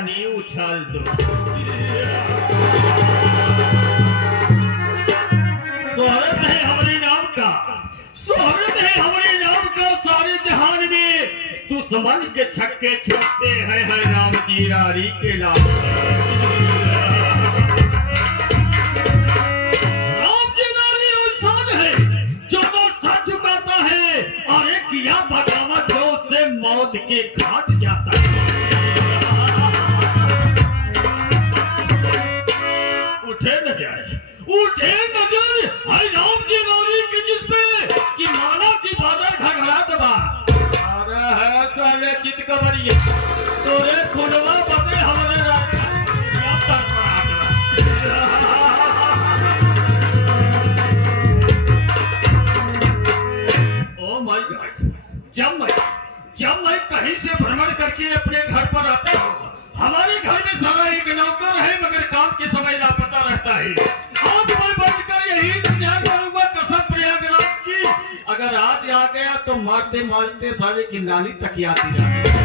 पानी उछाल दो। शोहरत है हमारे नाम का, शोहरत है हमारे नाम का सारे जहान में। दुश्मन के छक्के छूटते हैं राम जी रारी के नाम। राम जी रारी इंसान है जो न सच कहता है और एक किया बगावत जो उससे मौत के घाट जाता है। उठे नजर हर राम जी रारी की जिस पे कि माना की बादल घड़घड़ात बा। अरे है साले चित कवरिया तोरे खुलवा बदे हमारे राजा या तर ओ माय गॉड, जब मैं कहीं से भ्रमण करके अपने घर पर आता हूँ, हमारे घर में सारा एक नौकर है मगर काम के समय लापता रहता है। आज मैं बैठकर यही इंतजार करूंगा कसम प्रयागराज की, अगर आज आ गया तो मारते मारते सारे की नानी तक आती जाती।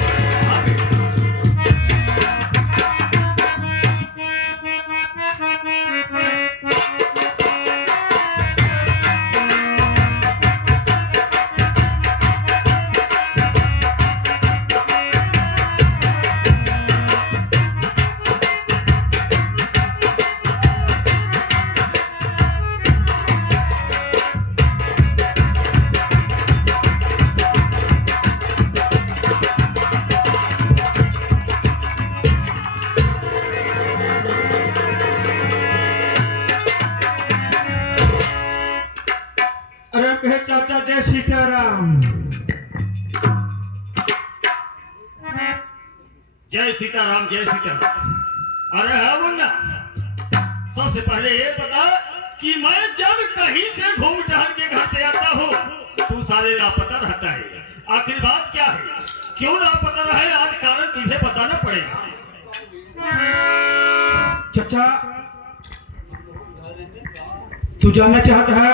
चाचा जय सीताराम। जय सीताराम जय सीताराम। अरे है मुन्ना, सबसे पहले ये बता कि मैं जब कहीं से घूम टहल के घर पे आता हूँ तू सारे लापता रहता है। आखिर बात क्या है, क्यों लापता रहे? आज कारण तुझे बताना पड़ेगा। चाचा तू जानना चाहता है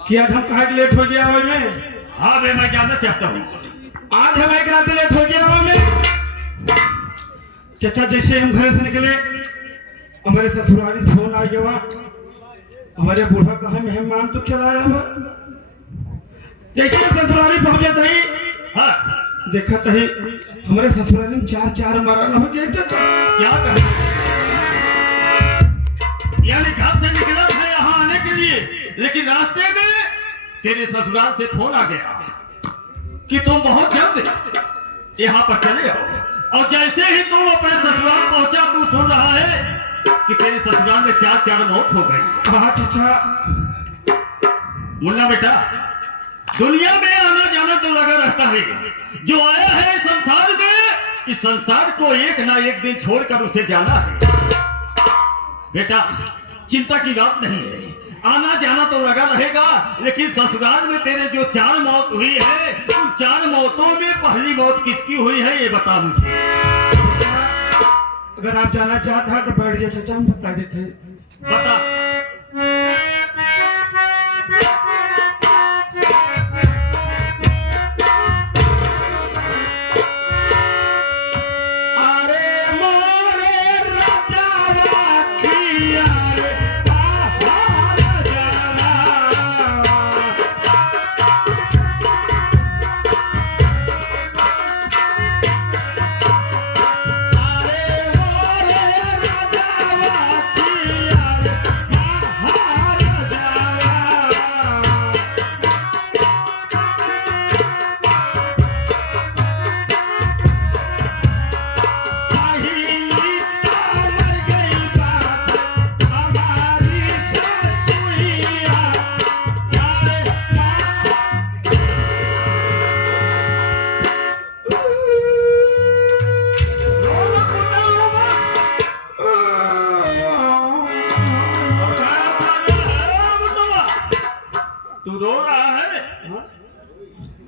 कि आज हम कहा लेट हो गया हो में? हाँ भाई मैं जानना चाहता हूँ। आज हम एक रात लेट हो गया हो में। चाचा जैसे हम घर से निकले हमारे ससुराली फोन आ गया, हमारे बूढ़ा कहा मेहमान तो चलाया हुआ। जैसे हम ससुराली पहुंचे थे, हाँ देखा थे हमारे ससुराली में चार मरण हो गए। चाचा क्या कर, यानी घर से निकला था यहाँ आने के लिए, लेकिन रास्ते में तेरे ससुराल से फोन आ गया कि तुम बहुत जल्द यहाँ पर चले आओ। और जैसे ही तुम अपने ससुराल पहुंचा तू सुन रहा है कि तेरे ससुराल में चार मौत हो गई। हाँ चाचा। मुन्ना बेटा, दुनिया में आना जाना तो लगा रहता है। जो आया है इस संसार में, इस संसार को एक ना एक दिन छोड़कर उसे जाना है। बेटा चिंता की बात नहीं है, आना जाना तो लगा रहेगा, लेकिन ससुराल में तेरे जो 4 मौत हुई है, उन 4 मौतों में पहली मौत किसकी हुई है ये बता मुझे। अगर आप जाना चाहते हैं तो बैठ जाइए चाचा, हम बता देते हैं। बता।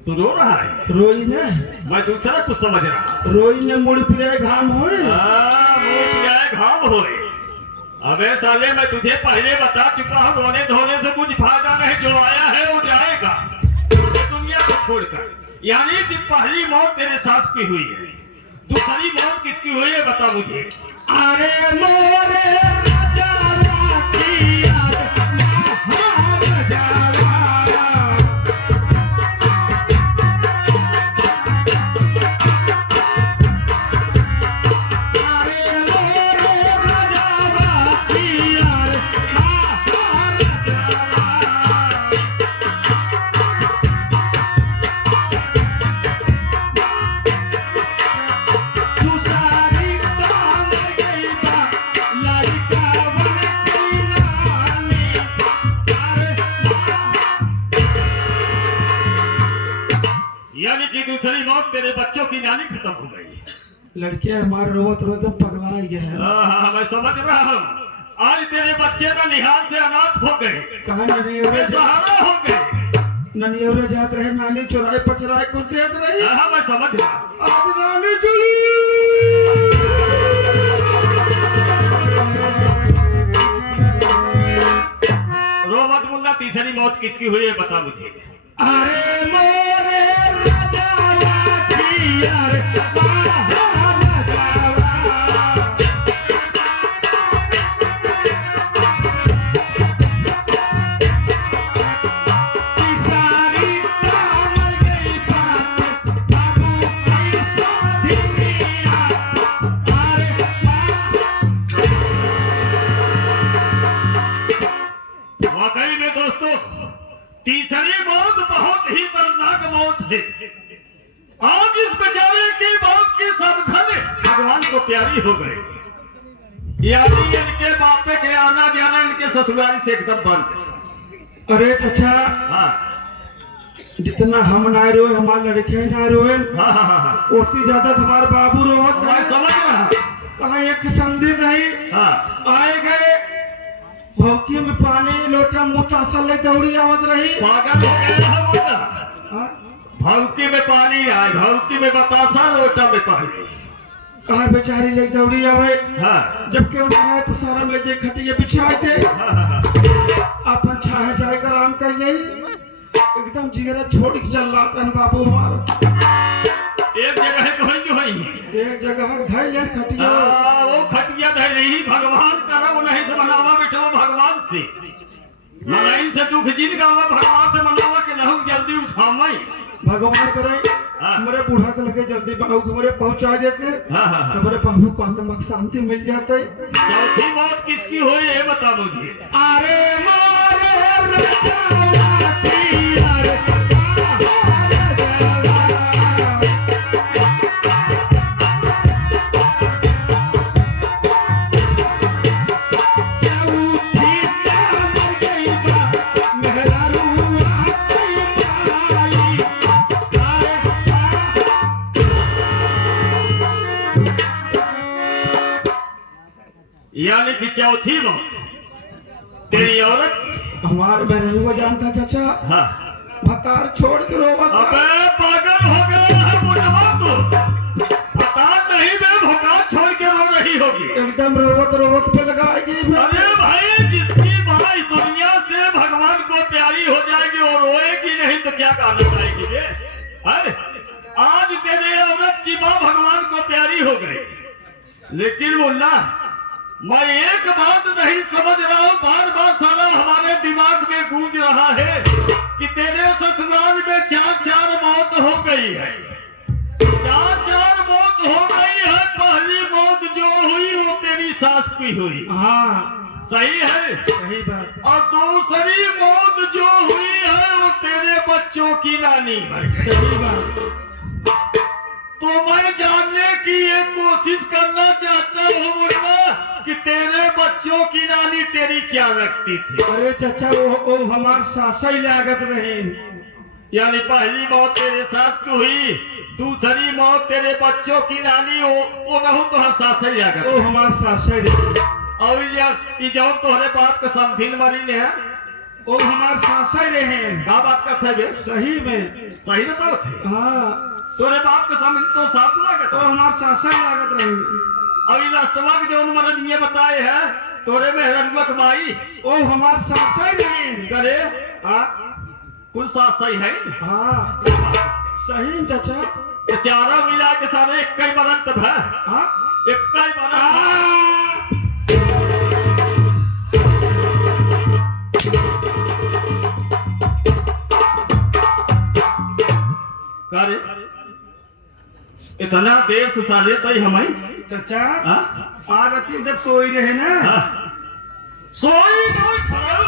तू रो रहा है? रोई ने मैं दूसरा कुछ समझ रहा। रोई ने मुड़ फिरे घाम हो घाम हो। अबे साले मैं तुझे पहले बता चुका हूँ, रोने धोने से कुछ फायदा नहीं, जो आया है वो जाएगा दुनिया को छोड़कर। यानी कि पहली मौत तेरे सास की हुई है, दूसरी मौत किसकी हुई है बता मुझे। अरे मोरे राजावा की याद महाराजावा। अरे मोरे राजावा की याद महाराजावा। तुसारी कामर गई बा लड़का बन गई नानी। यानी कि दूसरी मौत तेरे बच्चों की नानी खत्म हो गई। लड़के हमारे रोत रोत पगला गए हैं। हाँ, मैं समझ रहा हूँ। आज तेरे बच्चे ना निहाल से अनाथ हो गए, कहा ननियवरे बेसहारा हो गए। ननियवरे जात रहे नानी चुराए पचराए कुछ देत रही। हाँ, मैं समझ रहा हूँ। आज नानी चली। रो मत मुन्ना, तीसरी मौत किसकी हुई है बता मुझे। अरे मोरे राजावा की यार महाराजावा। तिसारी कामर गई बात बाबू की समधिनिया। अरे वाकई में दोस्तों, तीसरी मौत बहुत ही दर्दनाक मौत है। आज इस बेचारे की मौत की सावधानी भगवान को प्यारी हो गई। यानी इनके बापे के आना जाना इनके ससुराल से एकदम बंद। अरे चचा, हाँ जितना हम ना रोए हमारे लड़के ना रोए, हाँ हाँ हाँ, उससे ज्यादा तुम्हारे बाबू रोत मैं है। समझ रहा। कहा एक समझी नहीं। हाँ, आए गए भौकी में पानी लोटा मुतासा ले दौड़ी आवत रही। पागल हो गया है मुन्ना। हाँ? भौकी में पानी आए, भौकी में बतासा, लोटा में पानी। कहा बेचारी ले दौड़ी आवे। हाँ जब के उन्हें तो सारा ले जे खटिया बिछाए थे। हाँ हाँ, अपन छाहे जाए कर आराम कर ले। एकदम जिगरा छोड़ के चल रहा था बाबू हमारा। एक जगह है कहीं जो है एक जगह धाई लेन खटिया। वो खटिया धैर्य नहीं भगवान करा, वो नहीं से मनावा बेटा भगवान से मनाइन से दुख जीत गावा, भगवान से मनावा के लहू जल्दी उठावे। भगवान करे हाँ। हमारे बूढ़ा के लगे जल्दी बाबू को हमारे पहुंचा देते। हाँ हाँ हाँ। हमारे बाबू को अंतम शांति मिल जाते। चौथी मौत किसकी हुई है बता मुझे। अरे मोरे राजावा की यार महाराजावा। चौथी कामर गई बा मेहरारूआ की माई। अरे यानी कि चौथी मौत तेरी औरत। हमारे बहन को जानता चाचा, हाँ, भतार छोड़ के रोवत। अबे पागल हो गया है मुन्ना तू। बता नहीं बे भगवान छोड़ के रो रही होगी। एकदम रोवत रोवत पे लगाएगी। अरे भाई, जिसकी माँ इस दुनिया से भगवान को प्यारी हो जाएगी और रोएगी नहीं तो क्या कहना चाहेगी रे? अरे आज तेरे औरत की माँ भगवान को प्यारी हो गई, लेकिन मुन्ना मैं एक बात नहीं समझ रहा हूँ। बार बार सारा हमारे दिमाग में गूंज रहा है कि तेरे ससुराल में चार मौत हो गई है। चार मौत हो गई है। पहली मौत जो हुई वो तेरी सास की हुई। हाँ सही है। सही बात। और दूसरी मौत जो हुई है वो तेरे बच्चों की नानी है। सही बात। तो मैं जानने की एक कोशिश करना चाहता हूँ मुन्ना कि तेरे बच्चों की नानी तेरी क्या लगती थी। अरे चाचा वो हमार सासा ही लागत रही। यानी पहली मौत तेरे सास की हुई, दूसरी मौत तेरे बच्चों की नानी वो न हो तो सास ही लागत। वो हमार सासा ही रही। और ये जो तोहरे बाप का समझिन मरी ने है वो हमार सासा ही रहे। क्या बात करते है बे? सही में। सही बताओ थे। हाँ तोरे बाप का समझ तो सास लागत वो है। हमार सासा ही लागत रही। और लास्टवा के जो मरद ये बताए है तोरे में रजमक माई वो हमार सासा ही रही। करे। हाँ कुछ सास सही है। हाँ सही चाचा। तो चारों मिला के सारे एक ही बनत है। हाँ एक ही बनत करे इतना देर से साले तई हमारी चाचा हाँ? आरती जब सोई रहे ना हाँ? सोई नहीं सरल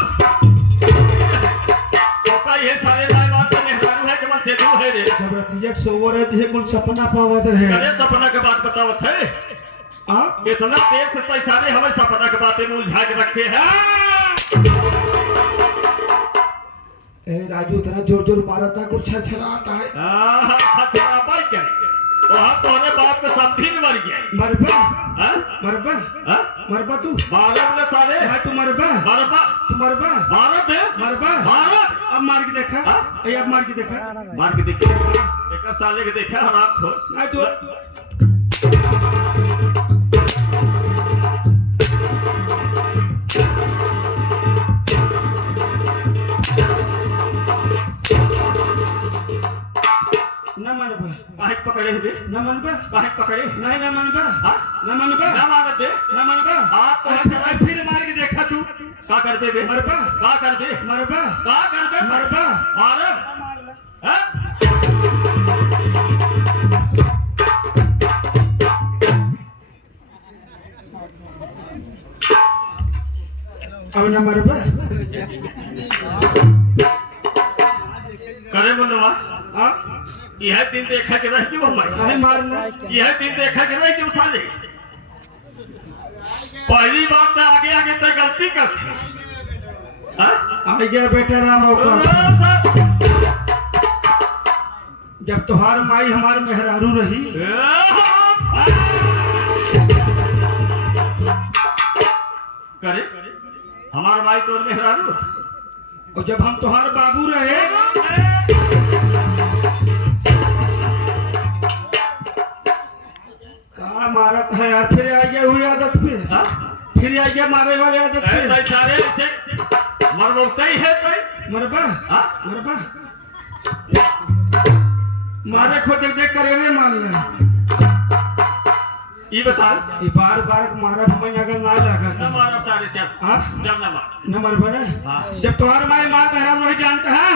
तो ये सारे बात तो मेहरारू है कि मन से दूर है रे। जब रतिया सोवो रहती है कुल सपना पावत रहे। अरे सपना के बात बतावत है हाँ इतना देर से तई सारे हमें सपना के बातें उलझा के रखे हैं। ए राजू तेरा जोर जोर मारा था कुछ छरछराता है। छछरापा क्या वहाँ तोहरे बाप का समझी नहीं मर गया। मरबा हाँ? मरबा हाँ? मरबा तू भारत में सारे हाँ तू मरबा भारत तू मरबा भारत है मरबा भारत अब मार के देखा हाँ? ए अब मार के देखा मार के देखिए एक साले के देखा हराम खोर आ तो न मनबा काहे पकड़े हुए न मनबा काहे पकड़े नहीं न मनबा हाँ? न मनबा ना मारत दे न मनबा हाँ तो अच्छा फिर मार के देखा तू का कर दे बे मरबा का कर दे मरबा का कर दे मरबा भारत हाँ? अब न मरबा करे बोलवा हाँ यह दिन देखा के रह क्यों भाई काहे मारना यह दिन देखा के रह क्यों साले पहली बात तो आगे आगे तो गलती करते हाँ? आ गया बेटा राम होगा जब तोहार माई हमार मेहरारू रही करे हमार माई तो मेहरारू और जब हम तोहार बाबू रहे कहा मारत है यार फिर आ गया हुई आदत पे हाँ? फिर आ गया मारे वाले आदत पे ऐसा सारे ऐसे मरवता ही है तय मरबा हाँ? मरबा मारे खो देख देख कर रे मान ले ये बता ये बार बार मारा हमें अगर ना लगा न मारा सारे चल हाँ जब न मार न मरबा ना हाँ। जब तुम्हारे माए माँ मेहरारू नहीं जानता है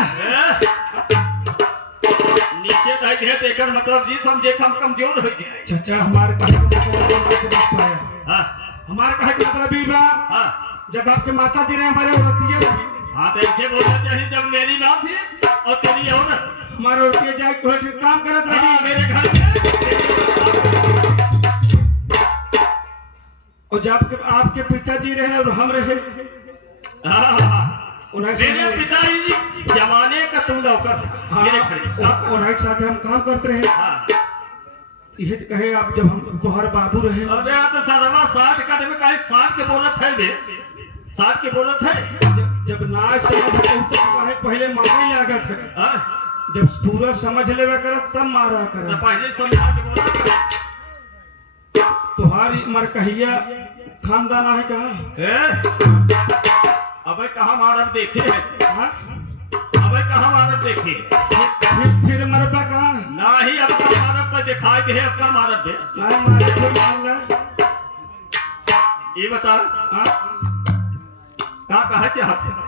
नीचे रह गए तो एकर मतलब जी समझे हम कमजोर हो गए चाचा हमारे कहे का मतलब समझ पाया हाँ हमारे कहे का मतलब ये बा हाँ जब आपके माता जी ने हमारे औरतिया रही हाँ तो ऐसे बोलना चाहिए जब मेरी माँ थी और तेरी औरत हमारे औरतिया जाए तो काम करत रही हाँ, मेरे घर में और जब आपके पिताजी रहे और हम रहे हाँ, उन्हें मेरे पिताजी जमाने का तू नौकर था मेरे खड़े उन्हें साथ हम काम करते रहे हाँ। ये तो कहे आप जब हम तुम्हारे बाबू रहे अबे यहाँ तो सरवा 60 का में कहीं 60 के बोलत है बे 60 के बोलत है जब नाच समझ तो कहे पहले मारे लागत है हाँ? जब पूरा समझ लेवे कर तब मारा तो कर पहले समझा के बोला तुम्हारी मरकहिया खानदान है कहा अबे कहाँ मारब देखे है हाँ? अबे कहाँ मारब देखे फिर मरबा कहा ना ही अब का मारब तो दिखाई दे अब का मारब दे नहीं मारे फिर मारना ये बता हाँ? का कहा चाहते हैं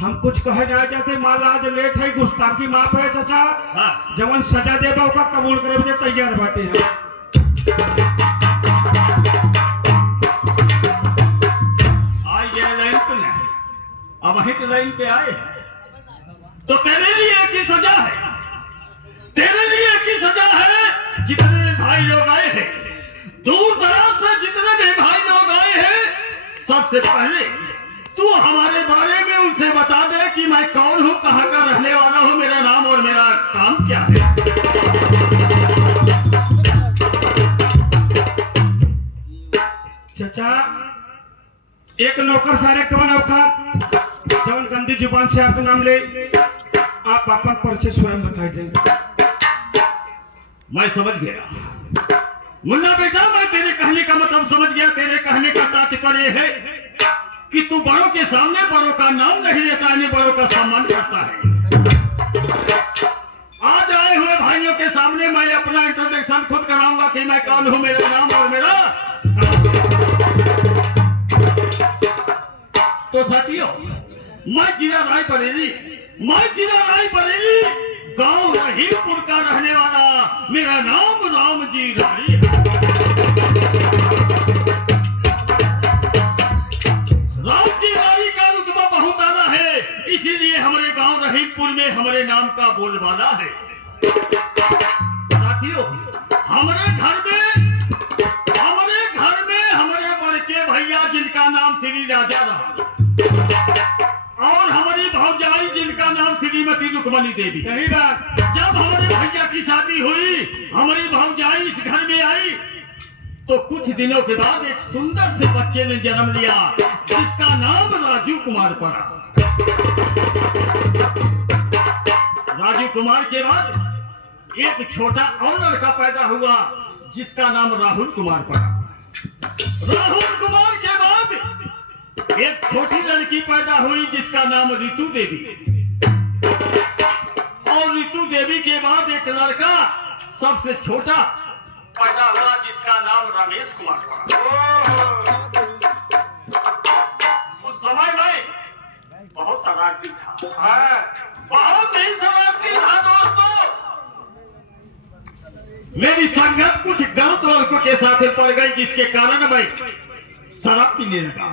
हम कुछ कहे ना चाहते माला आज लेट है गुस्ताखी माफ है चाचा हाँ जवन सजा देबा ओका कबूल करे बजे तैयार बाटे हम आई गए लाइन पे नहीं अब वहीं तो लाइन पे आए हैं तो तेरे लिए एक ही सजा है तेरे लिए एक ही सजा है जितने भाई लोग आए हैं दूर दराज से जितने भी भाई लोग आए हैं सबसे पहले तू हमारे बारे में उनसे बता दे कि मैं कौन हूँ कहाँ का रहने वाला हूँ मेरा नाम और मेरा काम क्या है चाचा एक नौकर सारे कवन औकात जवन गंदी जुबान से आपका नाम ले आप अपन परिचय स्वयं बता दें मैं समझ गया मुन्ना बेटा मैं तेरे कहने का मतलब समझ गया तेरे कहने का तात्पर्य है कि तू बड़ों के सामने बड़ों का नाम नहीं लेता है बड़ों का सम्मान करता है आज आए हुए भाइयों के सामने मैं अपना इंट्रोडक्शन खुद कराऊंगा कि मैं कौन हूं, मेरा नाम और मेरा तो साथियों, मैं जिला रायबरेली गांव रहीमपुर का रहने वाला, मेरा नाम राम जी राय है। राम जी राय का रुतबा बहुत आला है, इसीलिए हमारे गांव रहीमपुर में हमारे नाम का बोलबाला है। साथियों, हमारे घर में हमारे बड़के भैया जिनका नाम श्री राजा राम और हमारी भौजाई जिनका नाम श्रीमती रुक्मणी देवी। सही बात। जब हमारे भैया की शादी हुई, हमारी भौजाई इस घर में आई, तो कुछ दिनों के बाद एक सुंदर से बच्चे ने जन्म लिया जिसका नाम राजू कुमार पड़ा। राजू कुमार के बाद एक छोटा और लड़का पैदा हुआ जिसका नाम राहुल कुमार पड़ा। राहुल कुमार के बाद एक छोटी लड़की पैदा हुई जिसका नाम ऋतु देवी, और ऋतु देवी के बाद एक लड़का सबसे छोटा पैदा हुआ जिसका नाम रमेश कुमार पड़ा। उस समय में बहुत शरारती था, बहुत ही शरारती था दोस्तों। मेरी संगत कुछ गलत लड़कों के साथ पड़ गई, जिसके कारण मैं शराब पीने लगा,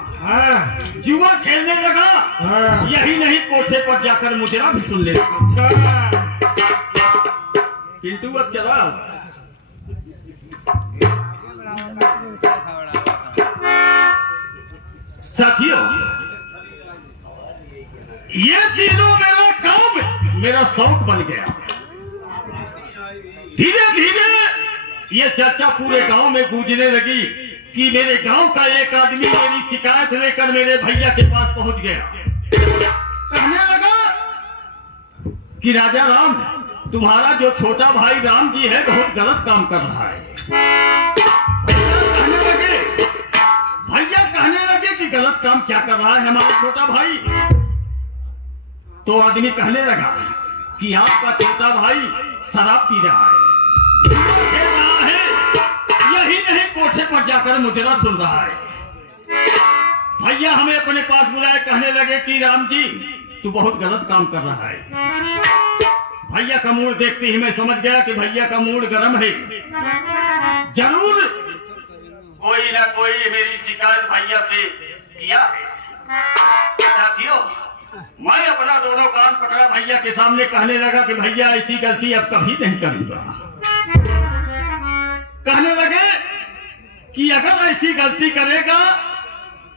जुआ खेलने लगा, यही नहीं कोठे पर जाकर मुजरा भी सुनने लगा। पिंटू अब चला। साथियों, ये तीनों मेरा काम, मेरा शौक बन गया। धीरे धीरे ये चर्चा पूरे गांव में गूंजने लगी कि मेरे गांव का एक आदमी मेरी शिकायत लेकर मेरे भैया के पास पहुंच गया। कहने लगा कि राजा राम, तुम्हारा जो छोटा भाई राम जी है बहुत गलत काम कर रहा है। भैया कहने लगे कि गलत काम क्या कर रहा है हमारा छोटा भाई? तो आदमी कहने लगा कि आपका छोटा भाई शराब पी रहा है, यही नहीं कोठे पर जाकर मुजरा सुन रहा है। भैया हमें अपने पास बुलाए, कहने लगे कि राम जी तू बहुत गलत काम कर रहा है। भैया का मूड देखते ही मैं समझ गया कि भैया का मूड गर्म है, जरूर कोई ना कोई मेरी शिकायत भैया से किया है। साथियों, मैं अपना दोनों कान पकड़ा भैया के सामने, कहने लगा कि भैया ऐसी गलती अब कभी नहीं करूंगा। कहने लगे कि अगर ऐसी गलती करेगा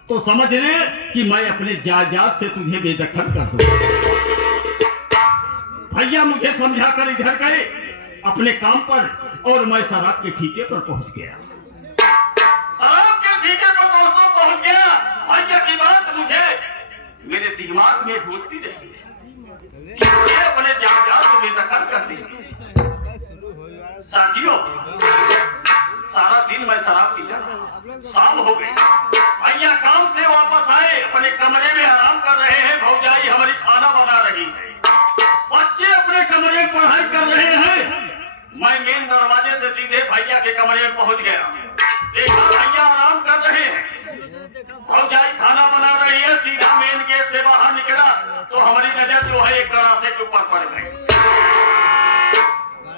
तो समझ ले कि मैं अपने जायदाद से तुझे बेदखल कर दूंगा। भैया मुझे समझाकर इधर गए अपने काम पर, और मैं शराब के ठेके पर पहुंच गया। शराब के ठेके पर दोस्तों पहुंच गया। भैया की बात मुझे मेरे दिमाग में घूमती रही कि मुझे अपने जायदाद को बेदखल कर दी। साथियों, सारा दिन मैं शराब पीता था, शाम हो गई, भैया काम से वापस आए, अपने कमरे में आराम कर रहे हैं, भौजाई हमारी खाना बना रही है, बच्चे अपने कमरे में पढ़ाई कर रहे हैं। मैं मेन दरवाजे से सीधे भैया के कमरे में पहुंच गया। देखा भैया आराम कर रहे हैं, भौजाई खाना बना रही है। सीधा मेन गेट से बाहर निकला तो हमारी नजर जो है एक गड़ासे के ऊपर पड़ गई।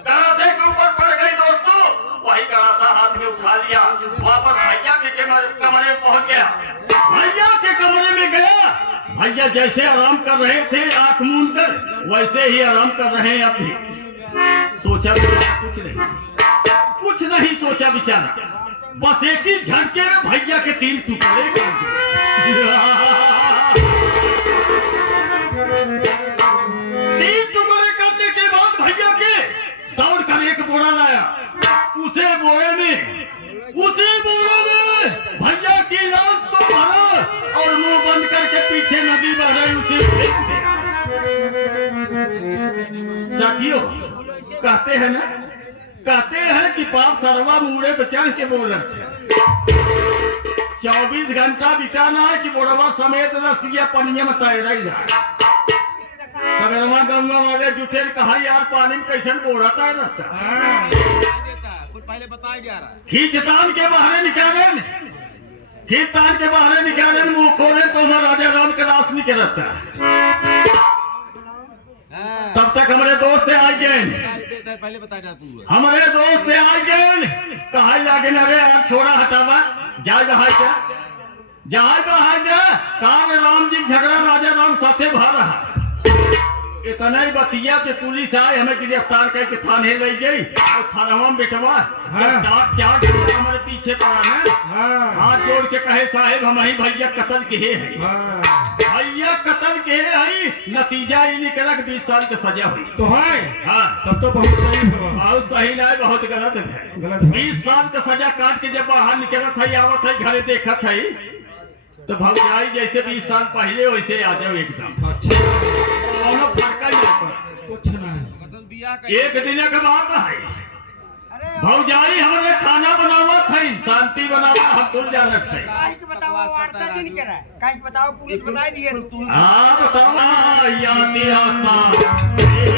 गड़ासे के ऊपर पड़ गई दोस्तों, वही गड़ासा हाथ में उठा लिया, वापस भैया के कमरे में पहुंच गया। भैया के कमरे में गया, भैया जैसे आराम कर रहे थे आंख मूंद कर, वैसे ही आराम कर रहे हैं अपनी। सोचा कुछ नहीं सोचा बेचारा, बस एक ही झटके में भैया के 3 टुकड़े कर दिए। 3 टुकड़े करने के बाद भैया के दौड़ कर एक बोरा लाया, उसी बोरे में भैया की लाश को भरा और मुंह बंद करके पीछे नदी बह रही उसे फेंक दिया। साथियों, कहते हैं कि पाप सरवा मुड़े बचान के बोल रहे 24 घंटा बिताना है कि बोरवा समेत रसिया पनिया में तैरा ही जाए। सगरवा गंगा वाले जुटे ने कहा यार पानी में कैसे बोड़ाता है रहता कुछ पहले बताया जा रहा है। खींचतान के बाहर निकाले खींचतान के बाहर निकाले मुंह खोले तो हमारा राजा राम के रास निकलता हाँ, तब तक हमारे दोस्त आ गए देता है, पहले बताया जा पूरा। हमारे दोस्त आ गए कहा लागे अरे यार छोड़ा हटावा जाए बहाय जा जाए बहाय जा काम राम जी झगड़ा राजा राम साथे भर रहा इतना ही बतिया पे पुलिस आए हमें गिरफ्तार करके थाने ले गई और थाना में बिठवा चार हमारे पीछे पड़ा है हाथ जोड़ के कहे साहेब हम ही भैया कत्ल के है भैया कत्ल के है नतीजा ही निकला कि 20 साल की सजा हुई तो है हाँ तब तो बहुत सही है बहुत सही नहीं बहुत गलत है गलत है। 20 साल का सजा काट के जब बाहर निकलत है आवत है घरे देखत है तो भौजाई जैसे 20 साल पहले वैसे आ जाओ एकदम अच्छा दोनों फर्क ही नहीं पड़ा कुछ नहीं कतल बियाह का एक दिन का बात है भौजाई हमारे खाना बनावत है शांति बनावा हम तुल जानत है काहे के बताओ वार्ता दिन करा काहे के बताओ पुलिस बताई दिए तू हाँ बताओ याद आता